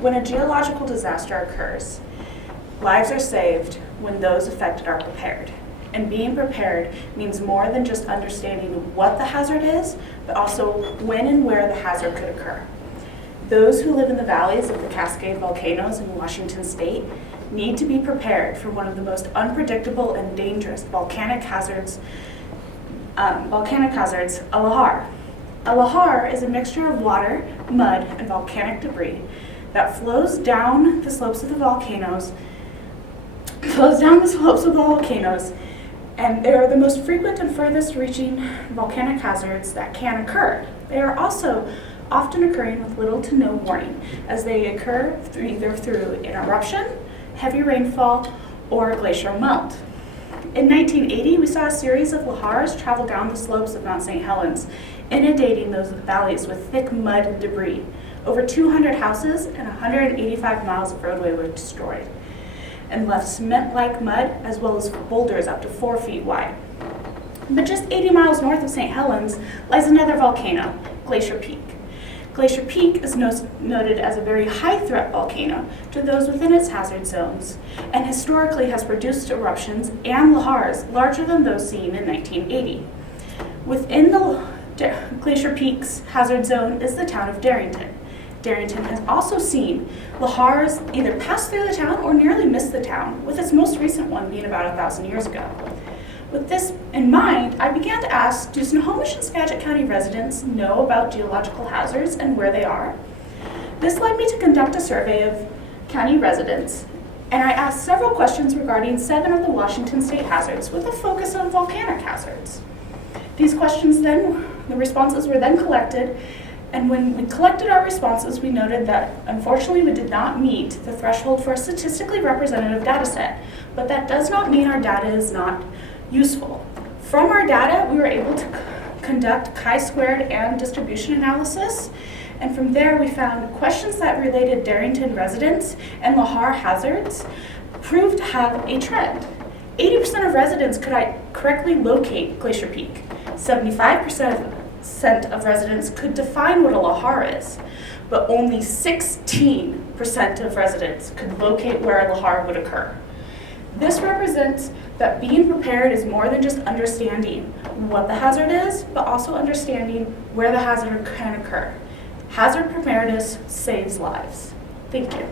When a geological disaster occurs, lives are saved when those affected are prepared. And being prepared means more than just understanding what the hazard is, but also when and where the hazard could occur. Those who live in the valleys of the Cascade volcanoes in Washington state need to be prepared for one of the most unpredictable and dangerous volcanic hazards, a lahar. A lahar is a mixture of water, mud, and volcanic debris that flows down the slopes of the volcanoes, and they are the most frequent and furthest reaching volcanic hazards that can occur. They are also often occurring with little to no warning, as they occur either through an eruption, heavy rainfall, or glacial melt. In 1980, we saw a series of lahars travel down the slopes of Mount St. Helens, inundating those valleys with thick mud and debris. Over 200 houses and 185 miles of roadway were destroyed and left cement-like mud as well as boulders up to 4 feet wide. But just 80 miles north of St. Helens lies another volcano, Glacier Peak. Glacier Peak is noted as a very high-threat volcano to those within its hazard zones, and historically has produced eruptions and lahars larger than those seen in 1980. Within the Glacier Peak's hazard zone is the town of Darrington. Darrington has also seen lahars either pass through the town or nearly miss the town, with its most recent one being about 1,000 years ago. With this in mind, I began to ask, do Snohomish and Skagit County residents know about geological hazards and where they are? This led me to conduct a survey of county residents, and I asked several questions regarding 7 of the Washington state hazards with a focus on volcanic hazards. These questions the responses were then collected, and when we collected our responses, we noted that unfortunately we did not meet the threshold for a statistically representative data set, but that does not mean our data is not useful. From our data, we were able to conduct chi-squared and distribution analysis, and from there we found questions that related Darrington residents and lahar hazards proved to have a trend. 80% of residents could correctly locate Glacier Peak. 75% of residents could define what a lahar is, but only 16% of residents could locate where a lahar would occur. This represents that being prepared is more than just understanding what the hazard is, but also understanding where the hazard can occur. Hazard preparedness saves lives. Thank you.